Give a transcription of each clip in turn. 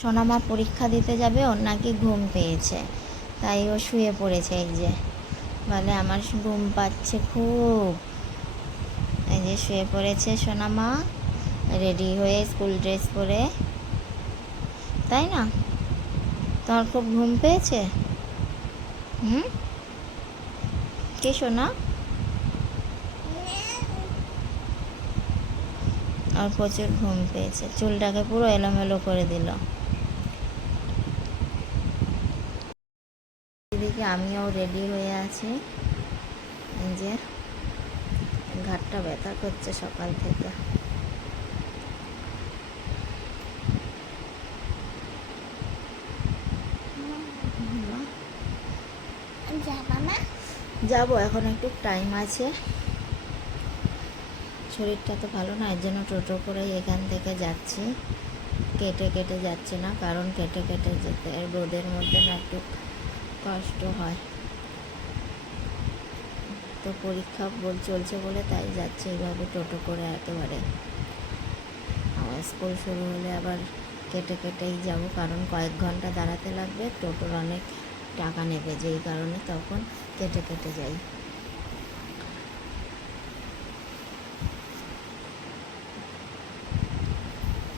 সোনামা পরীক্ষা দিতে যাবে, ওর নাকি ঘুম পেয়েছে, তাই ও শুয়ে পড়েছে। এই যে বলে আমার ঘুম পাচ্ছে খুব, এই যে শুয়ে পড়েছে সোনামা রেডি হয়ে স্কুল ড্রেস পরে, তাই না? তোমার খুব ঘুম পেয়েছে? কে সোনা? আর প্রচুর ঘুম পেয়েছে, চুলটাকে পুরো এলোমেলো করে দিল। এদিকে আমিও রেডি হয়ে আছি, যে ঘাটটা ব্যথা করছে সকাল থেকে। যাবো, এখন একটু টাইম আছে, শরীরটা তো ভালো না, এর জন্য টোটো করেই এখান থেকে যাচ্ছি। কেটে কেটে যাচ্ছি না, কারণ কেটে কেটে যেতে রোদের মধ্যে না একটু কষ্ট হয়। তো পরীক্ষা চলছে বলে তাই যাচ্ছে এইভাবে টোটো করে একেবারে। আমার স্কুল শুরু হলে আবার কেটে কেটেই যাব, কারণ কয়েক ঘন্টা দাঁড়াতে লাগবে, টোটোর অনেক টাকা নেবে, যেই কারণে তখন কেটে কেটে যাই।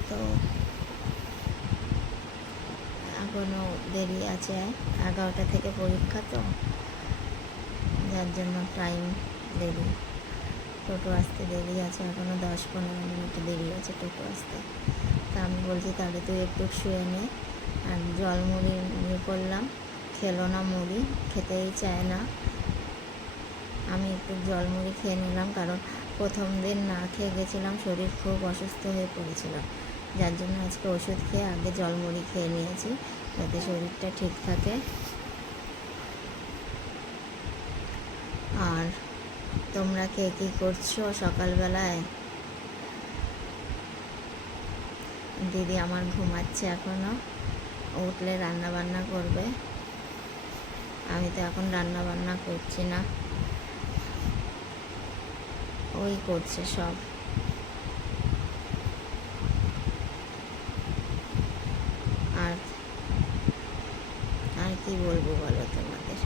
তো এখনও দেরি আছে, 11টা থেকে পরীক্ষা, তো যার জন্য টাইম দেরি, টোটো আসতে দেরি আছে, এখনও 10-15 মিনিট দেরি আছে টোটো আসতে। তা আমি বলছি তাহলে তুই একটু শুয়ে নে, আর জল মুড়ি নিয়ে পড়লাম, খেলো না মুড়ি, খেতেই চায় না। আমি একটু জল মুড়ি খেয়ে নিলাম, কারণ প্রথম দিন না খেয়ে গেছিলাম, শরীর খুব অসুস্থ হয়ে পড়েছিল, যার জন্য আজকে ওষুধ খেয়ে আগে জল মুড়ি খেয়ে নিয়েছি, যাতে শরীরটা ঠিক থাকে। আর তোমরা কে কী করছো সকালবেলায়? দিদি আমার ঘুমাচ্ছে এখনও, উঠলে রান্না বান্না করবে। আমি তো এখন রান্না বান্না করছি না, ওই করছে সব। আর আর কি বলবো বলো তোমাদের,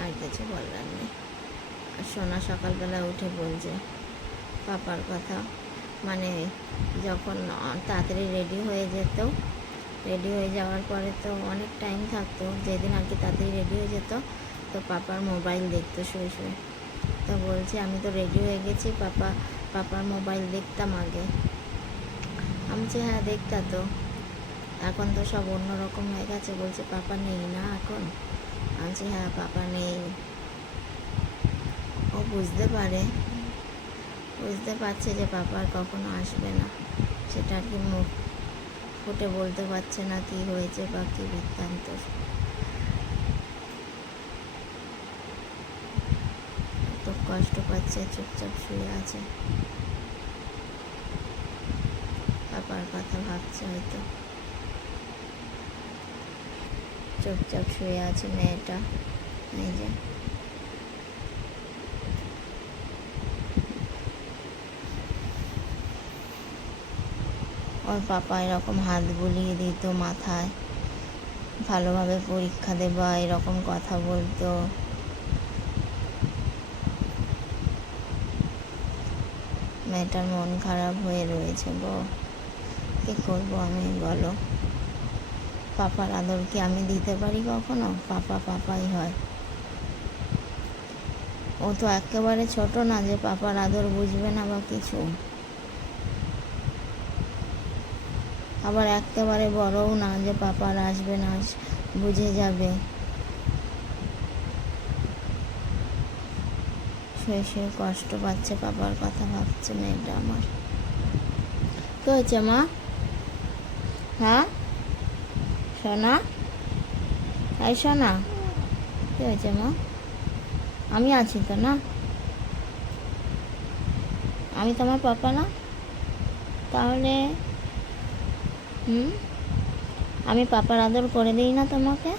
আর কিছু বলবার নেই। আর সোনা সকালবেলা উঠে বলছে পাপার কথা, মানে যখন তাড়াতাড়ি রেডি হয়ে যেত, রেডি হয়ে যাওয়ার পরে তো অনেক টাইম থাকতো, যেদিন আর কি তাড়াতাড়ি রেডি হয়ে যেত, তো পাপার মোবাইল দেখতো শুয়ে শুয়ে। তো বলছে আমি তো রেডি হয়ে গেছি, পাপার মোবাইল দেখতাম আগে। আমি বলছি হ্যাঁ দেখতা তো, এখন তো সব অন্যরকম হয়ে গেছে। বলছে পাপা নেই না এখন। আমি বলছি হ্যাঁ পাপা নেই। ও বুঝতে পারছে যে পাপা আর কখনো আসবে না, সেটা কি মুখ ফুটে বলতে পারছে না কি হয়েছে বা কী বৃত্তান্ত। তো কষ্ট পাচ্ছে, চুপচাপ শুয়ে আছে, পাপার কথা ভাবছে হয়তো, চুপচাপ শুয়ে আছে মেয়েটা। এই যে ওর পাপা এরকম হাত বুলিয়ে দিত মাথায়, ভালোভাবে পরীক্ষা দেবা এরকম কথা বলতো। মেয়েটার মন খারাপ হয়ে রয়েছে গো, কী করবো আমি বলো? পাপার আদর কি আমি দিতে পারি কখনো? পাপা পাপাই হয়, ও তো একেবারে ছোট না যে পাপার আদর বুঝবে না বা কিছু, আবার একেবারে বড়ও না যে পাপার আসবে না বুঝে যাবে। শুয়ে শুয়ে কষ্ট পাচ্ছে, পাপার কথা ভাবছে মেয়েটা আমার। কী হয়েছে মা? হ্যাঁ সোনা, এই সোনা, কী হয়েছে মা? আমি আছি তো না, আমি তোমার পাপা না? তাহলে আমি পাপার আদর করে দিই না তোমাকে?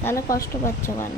তাহলে কষ্ট পাচ্ছ কেন?